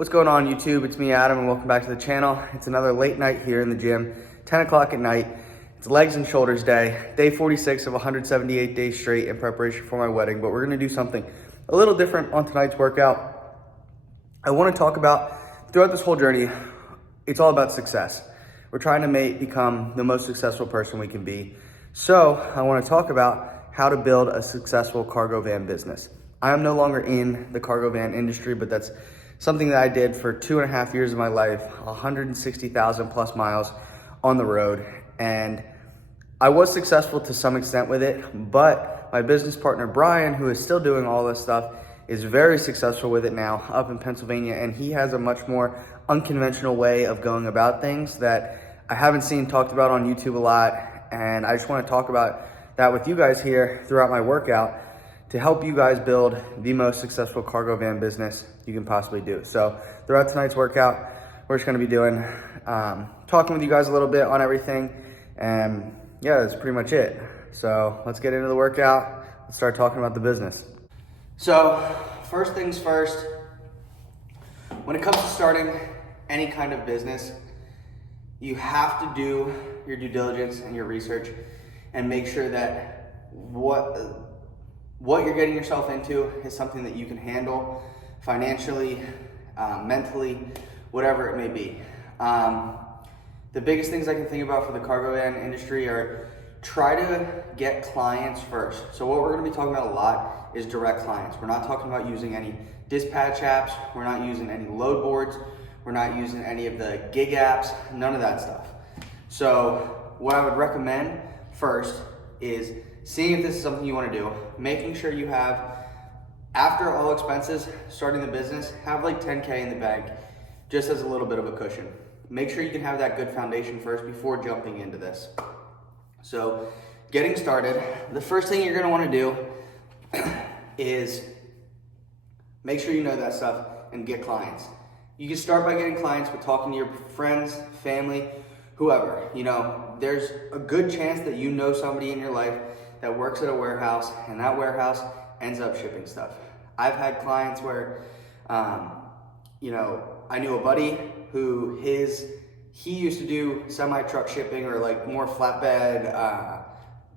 What's going on YouTube? It's me, Adam, and welcome back to the channel. It's another late night here in the gym, 10 o'clock at night. It's legs and shoulders day 46 of 178 days straight in preparation for my wedding, but we're gonna do something a little different on tonight's workout. I wanna talk about, throughout this whole journey, it's all about success. We're trying to become the most successful person we can be. So I wanna talk about how to build a successful cargo van business. I am no longer in the cargo van industry, but that's something that I did for 2.5 years of my life, 160,000 plus miles on the road. And I was successful to some extent with it, but my business partner, Brian, who is still doing all this stuff, is very successful with it now up in Pennsylvania. And he has a much more unconventional way of going about things that I haven't seen talked about on YouTube a lot. And I just want to talk about that with you guys here throughout my workout to help you guys build the most successful cargo van business you can possibly do. So throughout tonight's workout, we're just gonna be doing, talking with you guys a little bit on everything. And yeah, that's pretty much it. So let's get into the workout. Let's start talking about the business. So first things first, when it comes to starting any kind of business, you have to do your due diligence and your research and make sure that what you're getting yourself into is something that you can handle financially, mentally, whatever it may be. The biggest things I can think about for the cargo van industry are try to get clients first. So what we're gonna be talking about a lot is direct clients. We're not talking about using any dispatch apps. We're not using any load boards. We're not using any of the gig apps, none of that stuff. So what I would recommend first is seeing if this is something you want to do, making sure you have, after all expenses, starting the business, have like 10K in the bank, just as a little bit of a cushion. Make sure you can have that good foundation first before jumping into this. So getting started, the first thing you're going to want to do is make sure you know that stuff and get clients. You can start by getting clients with talking to your friends, family, whoever. You know, there's a good chance that you know somebody in your life that works at a warehouse, and that warehouse ends up shipping stuff. I've had clients where, you know, I knew a buddy who he used to do semi-truck shipping or like more flatbed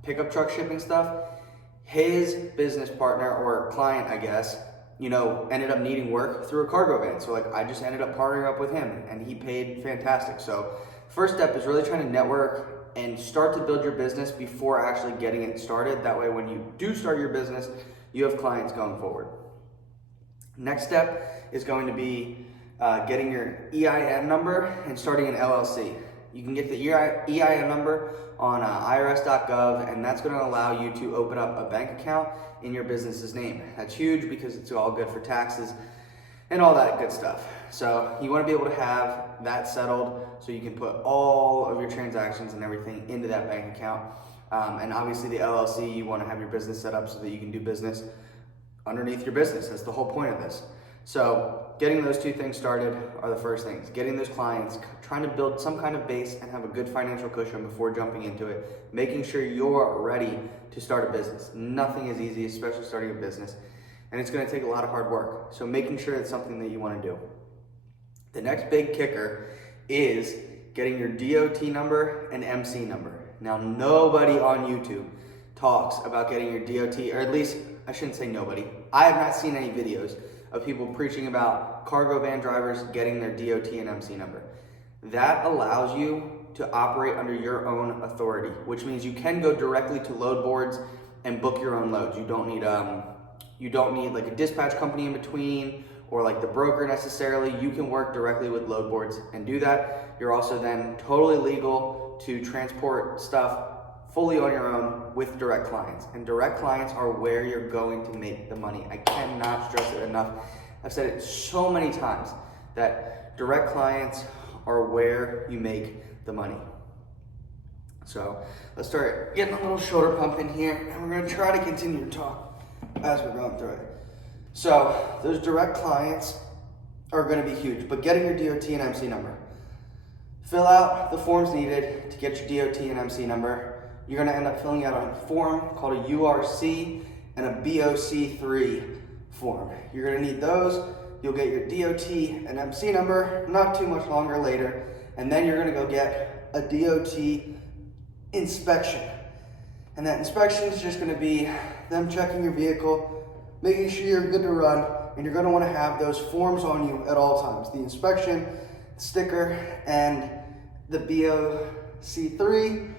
pickup truck shipping stuff. His business partner or client, I guess, you know, ended up needing work through a cargo van. So like I just ended up partnering up with him and he paid fantastic. So first step is really trying to network and start to build your business before actually getting it started. That way, when you do start your business, you have clients going forward. Next step is going to be getting your EIN number and starting an LLC. You can get the EIN number on irs.gov, and that's going to allow you to open up a bank account in your business's name. That's huge because it's all good for taxes and all that good stuff. So you want to be able to have that settled so you can put all of your transactions and everything into that bank account. And obviously the LLC, you want to have your business set up so that you can do business underneath your business. That's the whole point of this. So getting those two things started are the first things. Getting those clients, trying to build some kind of base and have a good financial cushion before jumping into it. Making sure you're ready to start a business. Nothing is easy, especially starting a business. And it's going to take a lot of hard work. So making sure it's something that you want to do. The next big kicker is getting your DOT number and MC number. Now, nobody on YouTube talks about getting your DOT, or at least, I shouldn't say nobody. I have not seen any videos of people preaching about cargo van drivers getting their DOT and MC number. That allows you to operate under your own authority, which means you can go directly to load boards and book your own loads. You don't need like a dispatch company in between or like the broker necessarily. You can work directly with load boards and do that. You're also then totally legal to transport stuff fully on your own with direct clients. And direct clients are where you're going to make the money. I cannot stress it enough. I've said it so many times that direct clients are where you make the money. So let's start getting a little shoulder pump in here, and we're gonna try to continue to talk as we're going through it. So those direct clients are gonna be huge, but getting your DOT and MC number. Fill out the forms needed to get your DOT and MC number. You're gonna end up filling out a form called a URC and a BOC3 form. You're gonna need those you'll get your DOT and MC number not too much longer later, and then you're gonna go get a DOT inspection. And that inspection is just gonna be them checking your vehicle, making sure you're good to run, and you're gonna wanna have those forms on you at all times. The inspection, sticker, and the BOC3,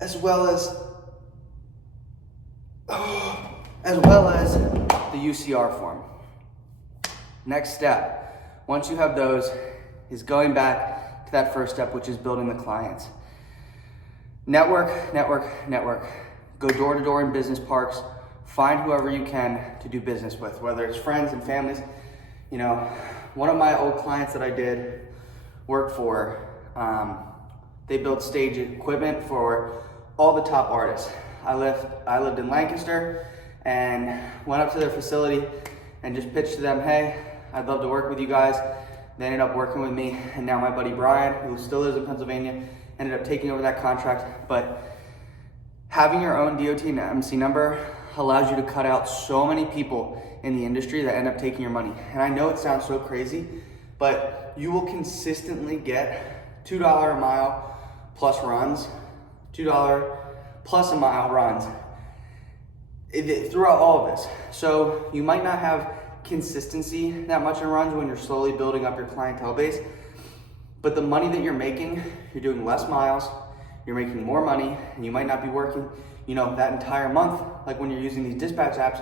as well as the UCR form. Next step, once you have those, is going back to that first step, which is building the clients. Network, network, network. Go door to door in business parks. Find whoever you can to do business with, whether it's friends and families. You know, one of my old clients that I did work for, they built stage equipment for all the top artists. I lived in Lancaster and went up to their facility and just pitched to them, hey, I'd love to work with you guys. They ended up working with me, and now my buddy Brian, who still lives in Pennsylvania, ended up taking over that contract. But having your own DOT and MC number allows you to cut out so many people in the industry that end up taking your money. And I know it sounds so crazy, but you will consistently get $2 a mile plus runs, $2 plus a mile runs throughout all of this. So you might not have consistency that much in runs when you're slowly building up your clientele base, but the money that you're making, you're doing less miles, you're making more money, and you might not be working, you know, that entire month, like when you're using these dispatch apps.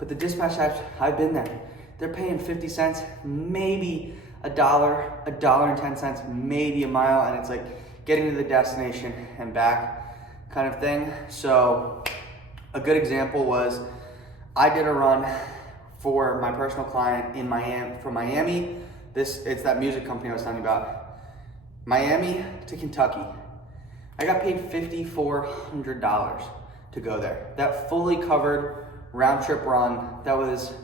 But the dispatch apps, I've been there. They're paying 50 cents, maybe $1, $1.10, maybe a mile, and it's like getting to the destination and back kind of thing. So a good example was I did a run for my personal client in Miami, from Miami. It's that music company I was telling you about. Miami to Kentucky. I got paid $5,400 to go there. That fully covered round trip run. It was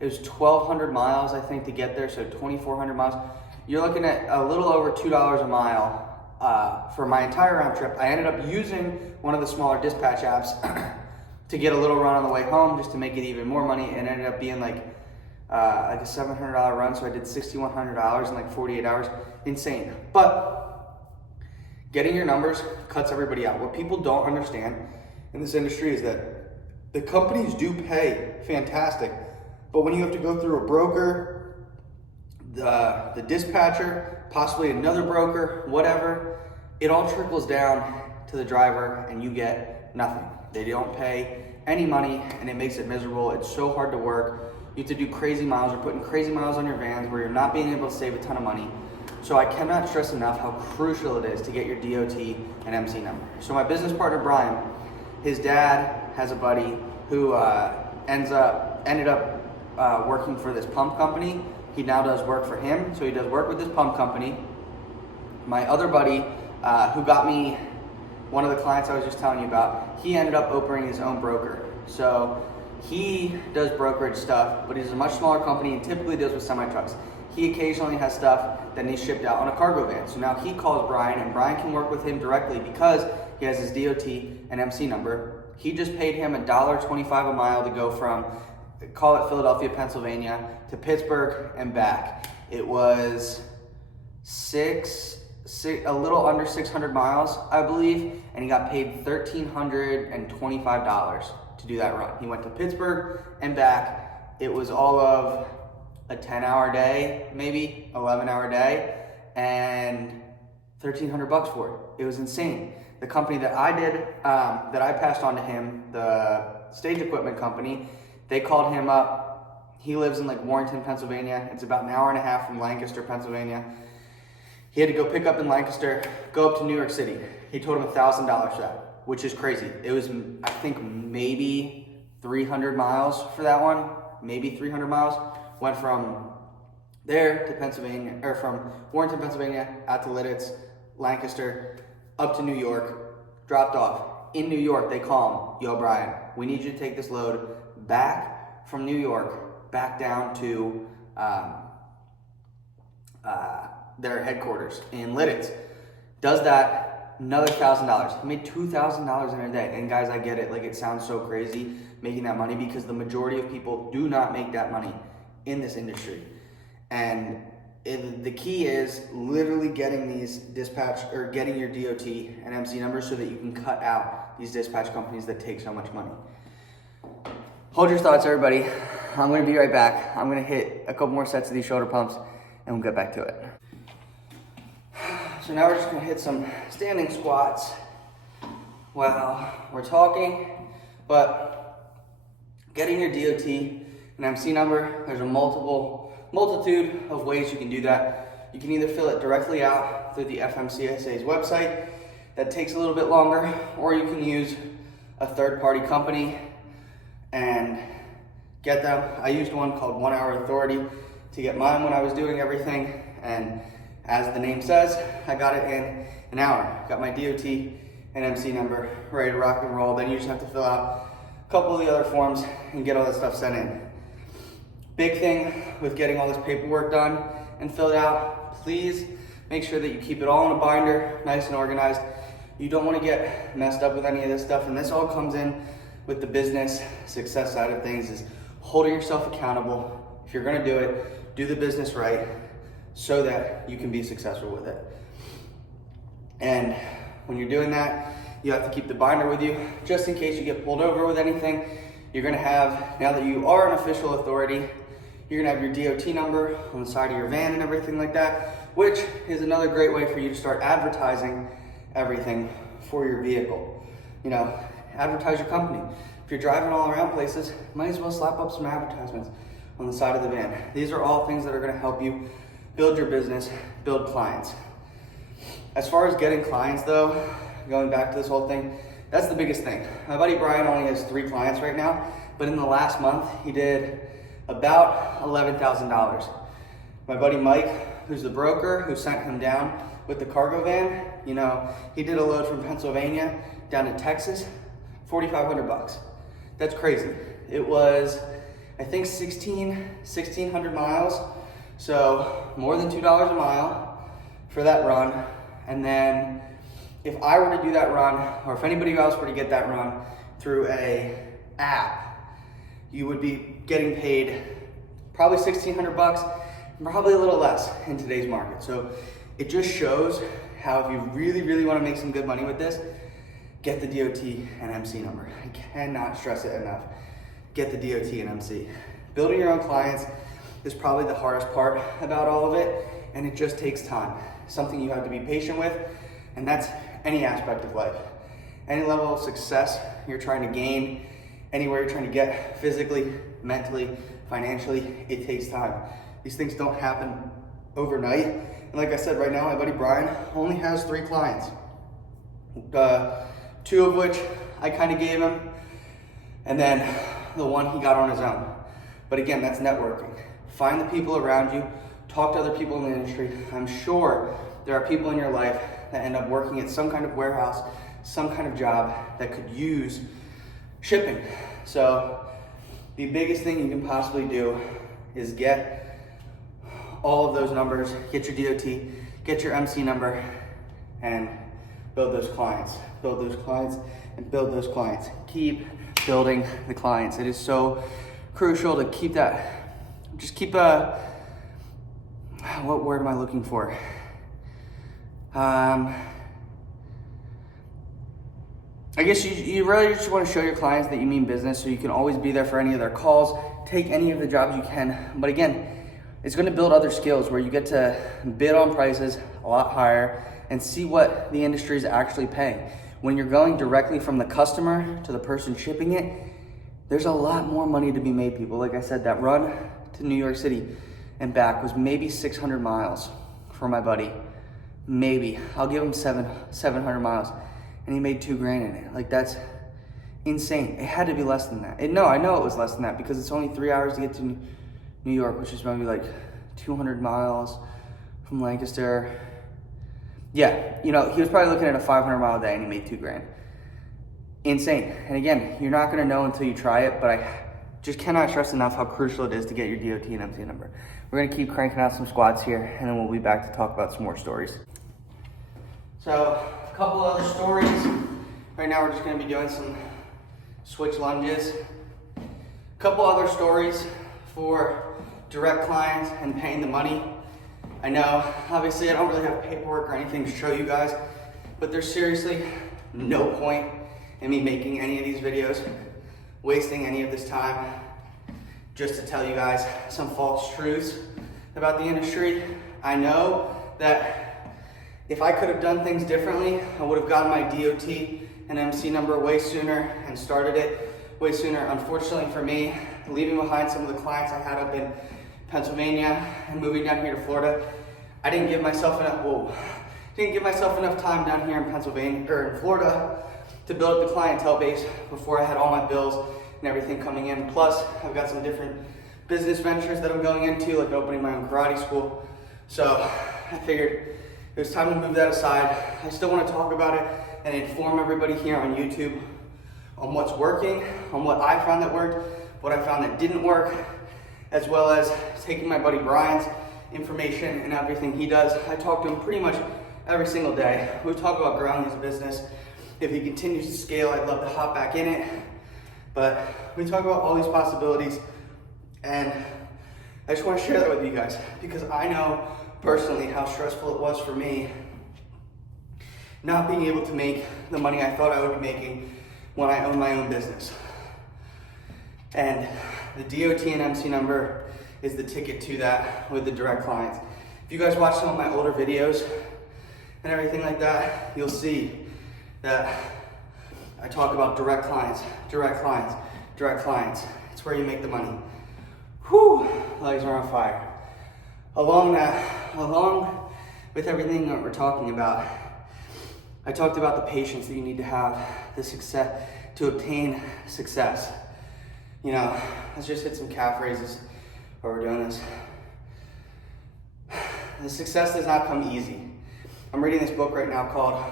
1,200 miles, I think, to get there, so 2,400 miles. You're looking at a little over $2 a mile for my entire round trip. I ended up using one of the smaller dispatch apps to get a little run on the way home, just to make it even more money. It ended up being like a $700 run, so I did $6,100 in like 48 hours. Insane. But getting your numbers cuts everybody out. What people don't understand in this industry is that the companies do pay fantastic, but when you have to go through a broker, the dispatcher, possibly another broker, whatever, it all trickles down to the driver and you get nothing. They don't pay any money and it makes it miserable. It's so hard to work. You have to do crazy miles. You're putting crazy miles on your vans where you're not being able to save a ton of money. So I cannot stress enough how crucial it is to get your DOT and MC number. So my business partner, Brian, his dad has a buddy who ended up working for this pump company. He now does work for him, so he does work with this pump company. My other buddy, who got me one of the clients I was just telling you about, he ended up opening his own broker. So he does brokerage stuff, but he's a much smaller company and typically deals with semi-trucks. He occasionally has stuff that needs shipped out on a cargo van. So now he calls Brian, and Brian can work with him directly because he has his DOT and MC number. He just paid him $1.25 a mile to go from, call it Philadelphia, Pennsylvania, to Pittsburgh and back. It was a little under 600 miles, I believe, and he got paid $1,325 to do that run. He went to Pittsburgh and back. It was all of a 10-hour day, maybe 11-hour day, and $1,300 for it. It was insane. The company that I did, that I passed on to him, the stage equipment company, they called him up. He lives in like Warrenton, Pennsylvania. It's about an hour and a half from Lancaster, Pennsylvania. He had to go pick up in Lancaster, go up to New York City. He told him $1,000 for that, which is crazy. It was, I think, maybe 300 miles for that one, maybe 300 miles. Went from there to Pennsylvania, or from Warrenton, Pennsylvania, out to Lidditz, Lancaster, up to New York, dropped off. In New York, they call him, yo, Brian, we need you to take this load back from New York, back down to their headquarters in Lidditz. Does that, another $1,000. He made $2,000 in a day. And guys, I get it. Like, it sounds so crazy making that money because the majority of people do not make that money in this industry. And the key is literally getting these dispatch, or getting your DOT and MC numbers so that you can cut out these dispatch companies that take so much money. Hold your thoughts, everybody. I'm gonna be right back. I'm gonna hit a couple more sets of these shoulder pumps and we'll get back to it. So now we're just gonna hit some standing squats while we're talking, but getting your DOT and MC number, there's a multitude of ways you can do that. You can either fill it directly out through the FMCSA's website. That takes a little bit longer, or you can use a third-party company and get them. I used one called 1 Hour Authority to get mine when I was doing everything, and as the name says, I got it in an hour. Got my DOT and MC number ready to rock and roll. Then you just have to fill out a couple of the other forms and get all that stuff sent in. Big thing with getting all this paperwork done and filled out, please make sure that you keep it all in a binder, nice and organized. You don't want to get messed up with any of this stuff, and this all comes in with the business success side of things, is holding yourself accountable. If you're gonna do it, do the business right so that you can be successful with it. And when you're doing that, you have to keep the binder with you just in case you get pulled over with anything. You're gonna have, now that you are an official authority, you're gonna have your DOT number on the side of your van and everything like that, which is another great way for you to start advertising everything for your vehicle. You know, advertise your company. If you're driving all around places, might as well slap up some advertisements on the side of the van. These are all things that are gonna help you build your business, build clients. As far as getting clients though, going back to this whole thing, that's the biggest thing. My buddy Brian only has 3 clients right now, but in the last month, he did about $11,000. My buddy Mike, who's the broker who sent him down with the cargo van, you know, he did a load from Pennsylvania down to Texas, $4,500. That's crazy. It was, I think, 1,600 miles. So more than $2 a mile for that run. And then if I were to do that run, or if anybody else were to get that run through a app, you would be getting paid probably $1,600, probably a little less in today's market. So it just shows how if you really, really want to make some good money with this, get the DOT and MC number. I cannot stress it enough. Get the DOT and MC. Building your own clients is probably the hardest part about all of it, and it just takes time. Something you have to be patient with, and that's any aspect of life. Any level of success you're trying to gain, anywhere you're trying to get physically, mentally, financially, it takes time. These things don't happen overnight. And like I said, right now, my buddy Brian only has 3 clients. 2 of which I kind of gave him, and then the one he got on his own. But again, that's networking. Find the people around you, talk to other people in the industry. I'm sure there are people in your life that end up working at some kind of warehouse, some kind of job that could use shipping. So the biggest thing you can possibly do is get all of those numbers, get your DOT, get your MC number, and build those clients. Build those clients and build those clients. Keep building the clients. It is so crucial to keep that, just keep what word am I looking for? I guess you really just want to show your clients that you mean business, so you can always be there for any of their calls, take any of the jobs you can. But again, it's going to build other skills where you get to bid on prices a lot higher and see what the industry is actually paying. When you're going directly from the customer to the person shipping it, there's a lot more money to be made, people. Like I said, that run to New York City and back was maybe 600 miles for my buddy. Maybe. I'll give him 700 miles. And he made $2 grand in it. Like, that's insane. It had to be less than that. No, I know it was less than that because it's only 3 hours to get to New York, which is maybe like 200 miles from Lancaster. Yeah, you know, he was probably looking at a 500-mile day and he made $2 grand. Insane. And again, you're not gonna know until you try it, but I just cannot stress enough how crucial it is to get your DOT and MC number. We're gonna keep cranking out some squats here, and then we'll be back to talk about some more stories. So, a couple other stories. Right now we're just gonna be doing some switch lunges. A couple other stories for direct clients and paying the money. I know, obviously I don't really have paperwork or anything to show you guys, but there's seriously no point in me making any of these videos, wasting any of this time just to tell you guys some false truths about the industry. I know that if I could have done things differently, I would have gotten my DOT and MC number way sooner and started it way sooner. Unfortunately for me, leaving behind some of the clients I had up in Pennsylvania and moving down here to Florida, I didn't give myself enough time down here in Pennsylvania or in Florida to build up the clientele base before I had all my bills and everything coming in. Plus, I've got some different business ventures that I'm going into, like opening my own karate school. So I figured it was time to move that aside. I still want to talk about it and inform everybody here on YouTube on what's working, on what I found that worked, what I found that didn't work, as well as taking my buddy Brian's information and everything he does. I talk to him pretty much every single day. We talk about growing his business. If he continues to scale, I'd love to hop back in it. But we talk about all these possibilities, and I just want to share that with you guys because I know personally how stressful it was for me not being able to make the money I thought I would be making when I own my own business. And the DOT and MC number is the ticket to that with the direct clients. If you guys watch some of my older videos and everything like that, you'll see that I talk about direct clients, direct clients, direct clients. It's where you make the money. Whew, legs are on fire. Along with everything that we're talking about, I talked about the patience that you need to have, the success, to obtain success. You know, let's just hit some calf raises while we're doing this. The success does not come easy. I'm reading this book right now called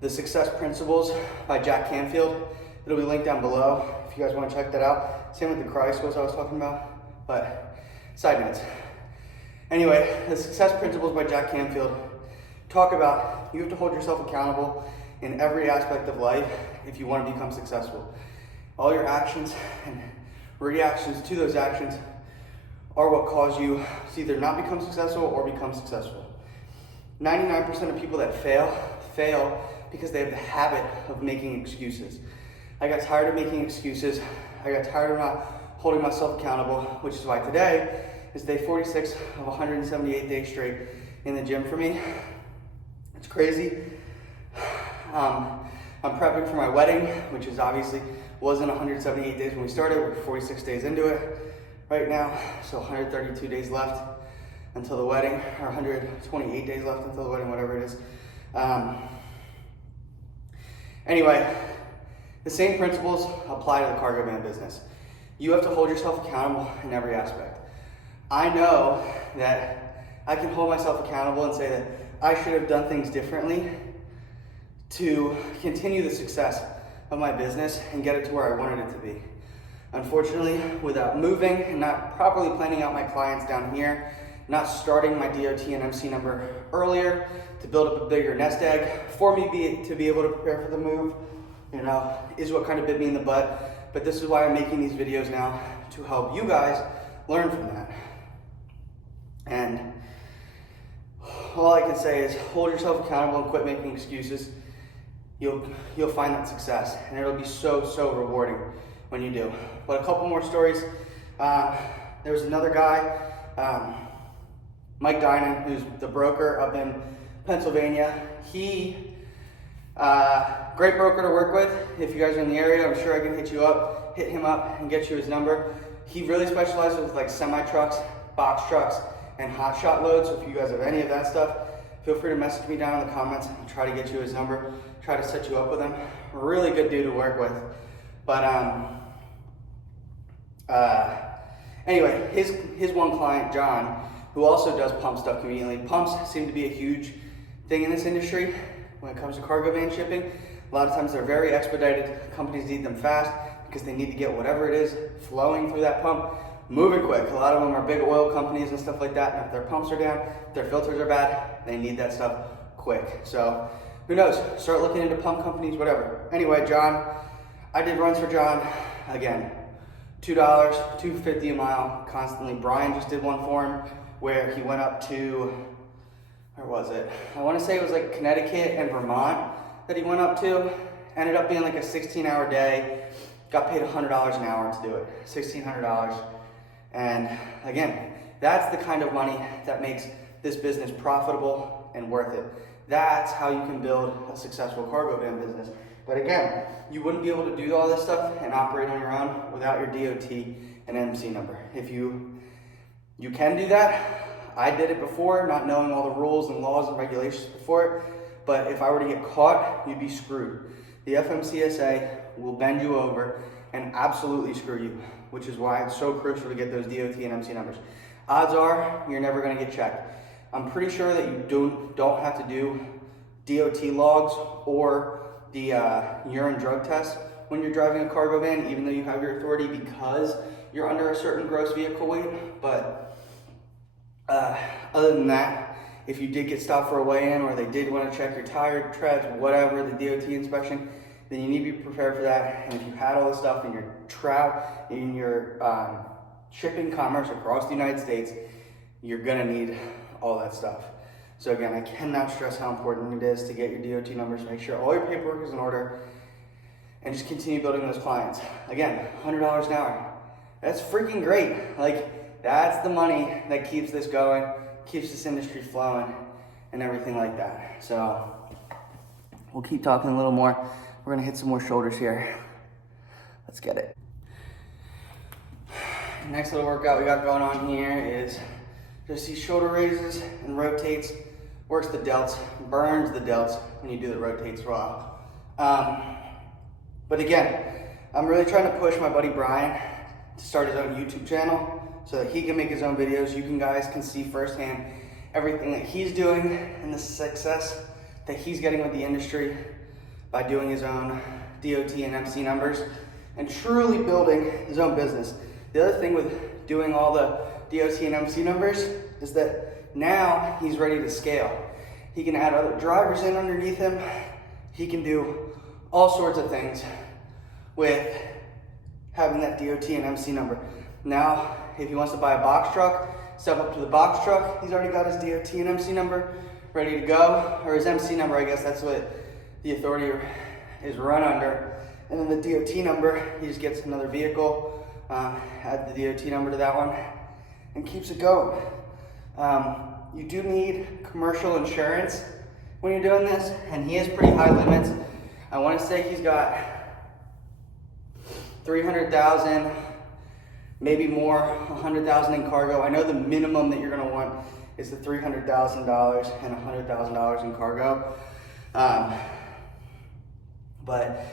The Success Principles by Jack Canfield. It'll be linked down below if you guys want to check that out. Same with the karate schools I was talking about, but side notes. Anyway, The Success Principles by Jack Canfield talk about you have to hold yourself accountable in every aspect of life if you want to become successful. All your actions and reactions to those actions are what cause you to either not become successful or become successful. 99% of people that fail because they have the habit of making excuses. I got tired of making excuses. I got tired of not holding myself accountable, which is why today is day 46 of 178 days straight in the gym for me. It's crazy. I'm prepping for my wedding, which is obviously wasn't 178 days when we started. We're 46 days into it right now, so 132 days left until the wedding, or 128 days left until the wedding, whatever it is. Anyway, the same principles apply to the cargo van business. You have to hold yourself accountable in every aspect. I know that I can hold myself accountable and say that I should have done things differently to continue the success of my business and get it to where I wanted it to be. Unfortunately, without moving and not properly planning out my clients down here, not starting my DOT and MC number earlier to build up a bigger nest egg for me to be able to prepare for the move, you know, is what kind of bit me in the butt. But this is why I'm making these videos now, to help you guys learn from that. And all I can say is hold yourself accountable and quit making excuses. You'll find that success, and it'll be so rewarding when you do. But a couple more stories. There was another guy, Mike Dinan, who's the broker up in Pennsylvania. He, great broker to work with. If you guys are in the area, I'm sure I can hit him up and get you his number. He really specializes with like semi-trucks, box trucks, and hot shot loads. So if you guys have any of that stuff, feel free to message me down in the comments and try to get you his number, try to set you up with him. Really good dude to work with. But anyway, his one client, John, who also does pump stuff conveniently. Pumps seem to be a huge thing in this industry when it comes to cargo van shipping. A lot of times they're very expedited. Companies need them fast because they need to get whatever it is flowing through that pump moving quick. A lot of them are big oil companies and stuff like that, and if their pumps are down, if their filters are bad, they need that stuff quick. So who knows, start looking into pump companies, whatever. Anyway, John, I did runs for John. Again, $2, $2.50 a mile constantly. Brian just did one for him where he went up to, where was it? I want to say it was like Connecticut and Vermont that he went up to. Ended up being like a 16-hour day. Got paid $100 an hour to do it, $1,600. And again, that's the kind of money that makes this business profitable and worth it. That's how you can build a successful cargo van business. But again, you wouldn't be able to do all this stuff and operate on your own without your DOT and MC number. If you can do that. I did it before, not knowing all the rules and laws and regulations before it. But if I were to get caught, you'd be screwed. The FMCSA will bend you over and absolutely screw you, which is why it's so crucial to get those DOT and MC numbers. Odds are you're never going to get checked. I'm pretty sure that you don't have to do DOT logs or the urine drug test when you're driving a cargo van, even though you have your authority, because you're under a certain gross vehicle weight. But other than that, if you did get stopped for a weigh-in or they did want to check your tire treads, whatever, the DOT inspection, then you need to be prepared for that. And if you had all this stuff in your shipping commerce across the United States, you're gonna need all that stuff. So again, I cannot stress how important it is to get your DOT numbers, make sure all your paperwork is in order, and just continue building those clients. Again, $100 an hour. That's freaking great. Like, that's the money that keeps this going, keeps this industry flowing, and everything like that. So we'll keep talking a little more. We're gonna hit some more shoulders here. Let's get it. Next little workout we got going on here is just these shoulder raises and rotates. Works the delts, burns the delts when you do the rotates as well. But again, I'm really trying to push my buddy Brian to start his own YouTube channel so that he can make his own videos. You guys can see firsthand everything that he's doing and the success that he's getting with the industry by doing his own DOT and MC numbers and truly building his own business. The other thing with doing all the DOT and MC numbers is that now he's ready to scale. He can add other drivers in underneath him. He can do all sorts of things with having that DOT and MC number. Now, if he wants to buy a box truck, step up to the box truck, he's already got his DOT and MC number ready to go, or his MC number, I guess that's what the authority is run under. And then the DOT number, he just gets another vehicle, add the DOT number to that one, and keeps it going. You do need commercial insurance when you're doing this, and he has pretty high limits. I want to say he's got 300,000, maybe more, 100,000 in cargo. I know the minimum that you're going to want is the $300,000 and $100,000 in cargo. But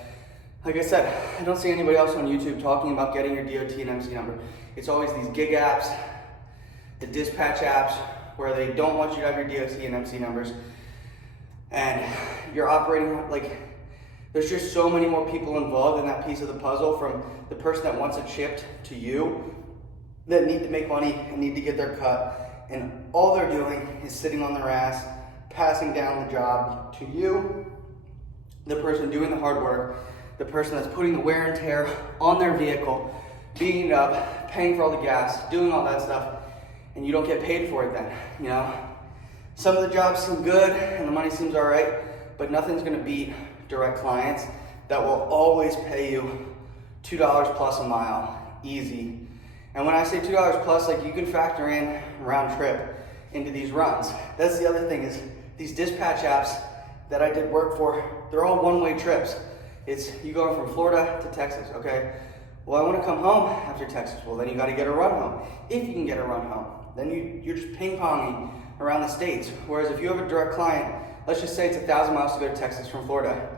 like I said, I don't see anybody else on YouTube talking about getting your DOT and MC number. It's always these gig apps, the dispatch apps, where they don't want you to have your DOT and MC numbers. And you're operating, like, there's just so many more people involved in that piece of the puzzle, from the person that wants it shipped to you, that need to make money and need to get their cut. And all they're doing is sitting on their ass, passing down the job to you, the person doing the hard work, the person that's putting the wear and tear on their vehicle, beating it up, paying for all the gas, doing all that stuff, and you don't get paid for it then, you know? Some of the jobs seem good and the money seems all right, but nothing's gonna beat direct clients that will always pay you $2 plus a mile, easy. And when I say $2 plus, like, you can factor in round trip into these runs. That's the other thing, is these dispatch apps that I did work for, they're all one-way trips. It's you going from Florida to Texas, okay? Well, I want to come home after Texas. Well, then you got to get a run home. If you can get a run home, then you're just ping-ponging around the states. Whereas if you have a direct client, let's just say it's 1,000 miles to go to Texas from Florida.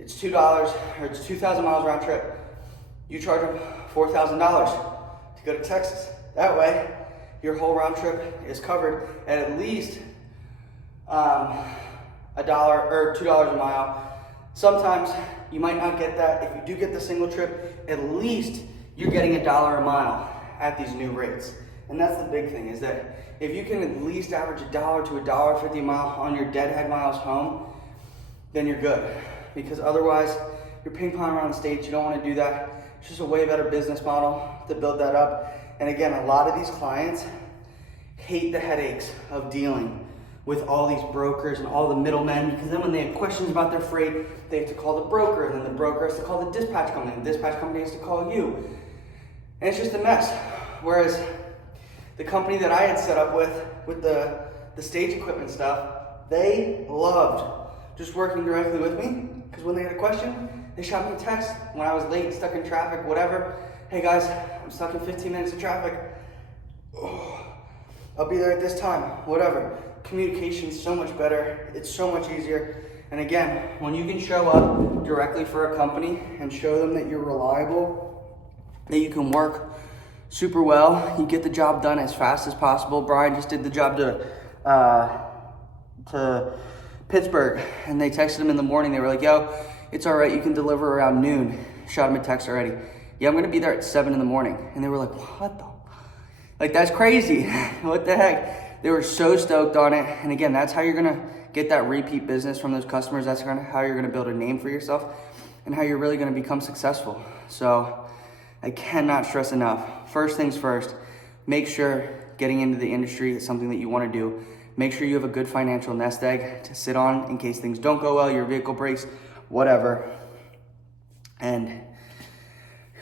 It's $2, or it's 2,000 miles round trip. You charge them $4,000 to go to Texas. That way, your whole round trip is covered at least $1 or $2 a mile. Sometimes you might not get that. If you do get the single trip, at least you're getting $1 a mile at these new rates. And that's the big thing, is that if you can at least average $1 to $1.50 a mile on your deadhead miles home, then you're good. Because otherwise, you're ping-pong around the states. You don't want to do that. It's just a way better business model to build that up. And again, a lot of these clients hate the headaches of dealing with all these brokers and all the middlemen, because then when they have questions about their freight, they have to call the broker, and then the broker has to call the dispatch company, and the dispatch company has to call you. And it's just a mess. Whereas the company that I had set up with the stage equipment stuff, they loved just working directly with me, because when they had a question, they shot me a text when I was late, stuck in traffic, whatever. Hey guys, I'm stuck in 15 minutes of traffic. Oh, I'll be there at this time, whatever. Communication's so much better. It's so much easier. And again, when you can show up directly for a company and show them that you're reliable, that you can work super well, you get the job done as fast as possible. Brian just did the job to Pittsburgh, and they texted him in the morning. They were like, yo, it's all right, you can deliver around noon. Shot him a text already. Yeah, I'm gonna be there at 7 in the morning. And they were like, what the? Like, that's crazy. What the heck? They were so stoked on it. And again, that's how you're gonna get that repeat business from those customers. That's how you're gonna build a name for yourself and how you're really gonna become successful. So I cannot stress enough. First things first, make sure getting into the industry is something that you wanna do. Make sure you have a good financial nest egg to sit on in case things don't go well, your vehicle breaks, whatever. And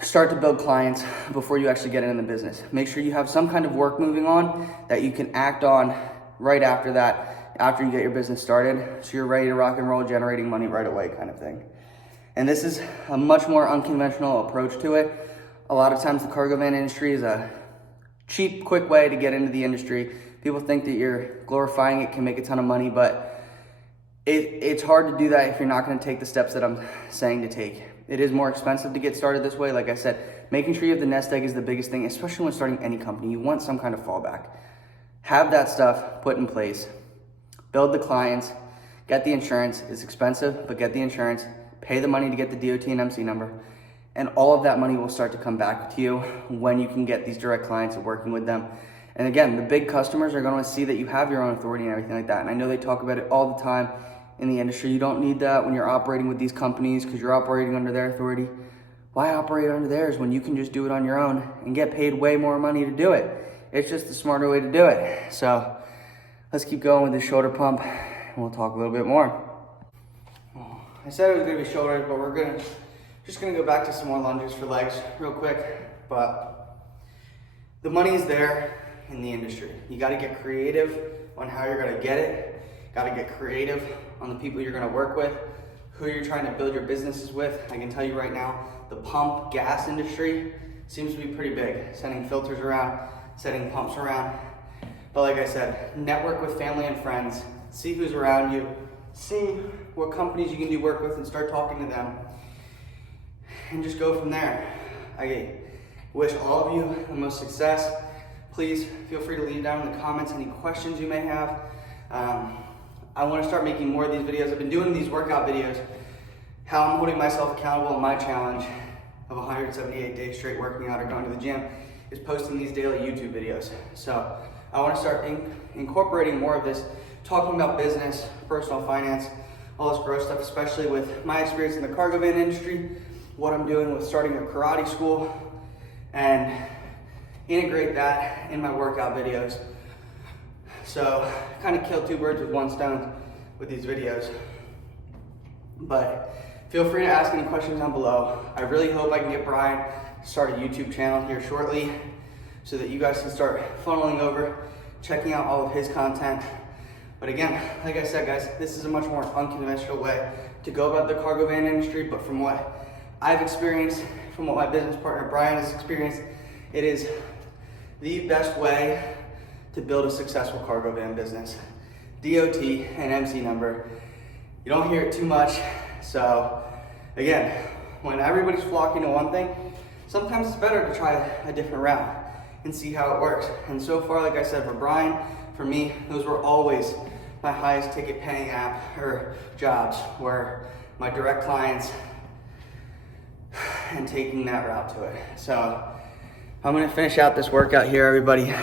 start to build clients before you actually get into the business. Make sure you have some kind of work moving on that you can act on right after that, after you get your business started, so you're ready to rock and roll, generating money right away kind of thing. And this is a much more unconventional approach to it. A lot of times the cargo van industry is a cheap, quick way to get into the industry. People think that you're glorifying it, can make a ton of money, but it's hard to do that if you're not gonna take the steps that I'm saying to take. It is more expensive to get started this way. Like I said, making sure you have the nest egg is the biggest thing, especially when starting any company. You want some kind of fallback. Have that stuff put in place. Build the clients, get the insurance. It's expensive, but get the insurance. Pay the money to get the DOT and MC number. And all of that money will start to come back to you when you can get these direct clients and working with them. And again, the big customers are gonna see that you have your own authority and everything like that. And I know they talk about it all the time in the industry. You don't need that when you're operating with these companies because you're operating under their authority. Why operate under theirs when you can just do it on your own and get paid way more money to do it? It's just the smarter way to do it. So let's keep going with the shoulder pump and we'll talk a little bit more. I said it was gonna be shoulders, but we're just gonna go back to some more lunges for legs real quick. But the money is there in the industry. You gotta get creative on how you're gonna get it. Gotta get creative on the people you're gonna work with, who you're trying to build your businesses with. I can tell you right now, the pump gas industry seems to be pretty big, sending filters around, setting pumps around. But like I said, network with family and friends, see who's around you, see what companies you can do work with and start talking to them, and just go from there. I wish all of you the most success. Please feel free to leave down in the comments any questions you may have. I want to start making more of these videos. I've been doing these workout videos, how I'm holding myself accountable in my challenge of 178 days straight working out or going to the gym is posting these daily YouTube videos. So I want to start incorporating more of this, talking about business, personal finance, all this growth stuff, especially with my experience in the cargo van industry, what I'm doing with starting a karate school, and integrate that in my workout videos. So kind of kill two birds with one stone with these videos. But feel free to ask any questions down below. I really hope I can get Brian to start a YouTube channel here shortly so that you guys can start funneling over, checking out all of his content. But again, like I said, guys, this is a much more unconventional way to go about the cargo van industry, but from what I've experienced, from what my business partner Brian has experienced, it is the best way to build a successful cargo van business. DOT and MC number. You don't hear it too much. So again, when everybody's flocking to one thing, sometimes it's better to try a different route and see how it works. And so far, like I said, for Brian, for me, those were always my highest ticket paying app or jobs, were my direct clients and taking that route to it. So I'm gonna finish out this workout here, everybody.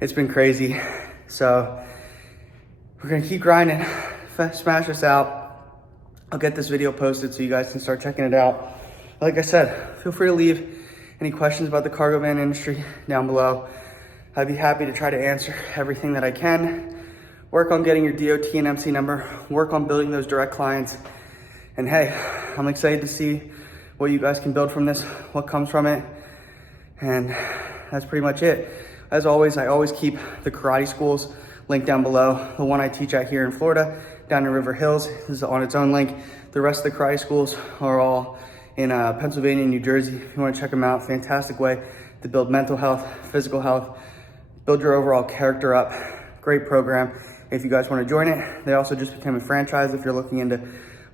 It's been crazy. So we're gonna keep grinding, smash this out. I'll get this video posted so you guys can start checking it out. like I said, feel free to leave any questions about the cargo van industry down below. I'd be happy to try to answer everything that I can. Work on getting your DOT and MC number, work on building those direct clients. And hey, I'm excited to see what you guys can build from this, what comes from it. And that's pretty much it. As always, I always keep the karate schools linked down below. The one I teach at here in Florida, down in River Hills, is on its own link. The rest of the karate schools are all in Pennsylvania and New Jersey. If you want to check them out, fantastic way to build mental health, physical health, build your overall character up. Great program. If you guys want to join it, they also just became a franchise. If you're looking into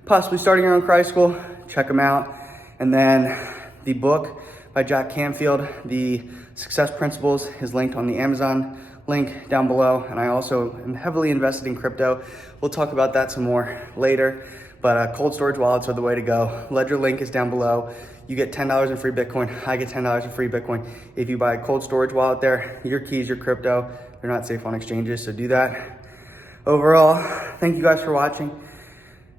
possibly starting your own karate school, check them out. And then the book by Jack Canfield, The Success Principles, is linked on the Amazon link down below. And I also am heavily invested in crypto. We'll talk about that some more later. But cold storage wallets are the way to go. Ledger link is down below. You get $10 in free Bitcoin. I get $10 in free Bitcoin. If you buy a cold storage wallet there, your keys, your crypto, they're not safe on exchanges, so do that. Overall, thank you guys for watching.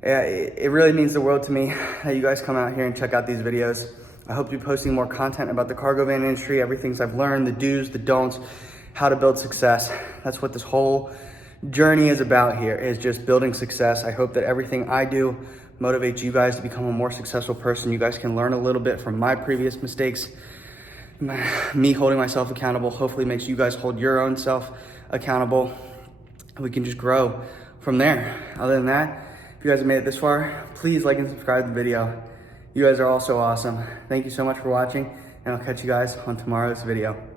It really means the world to me that you guys come out here and check out these videos. I hope to be posting more content about the cargo van industry, everything I've learned, the do's, the don'ts, how to build success. That's what this whole journey is about here, is just building success. I hope that everything I do motivates you guys to become a more successful person. You guys can learn a little bit from my previous mistakes. Me holding myself accountable hopefully makes you guys hold your own self accountable. We can just grow from there. Other than that, if you guys have made it this far, please like and subscribe to the video. You guys are all so awesome. Thank you so much for watching, and I'll catch you guys on tomorrow's video.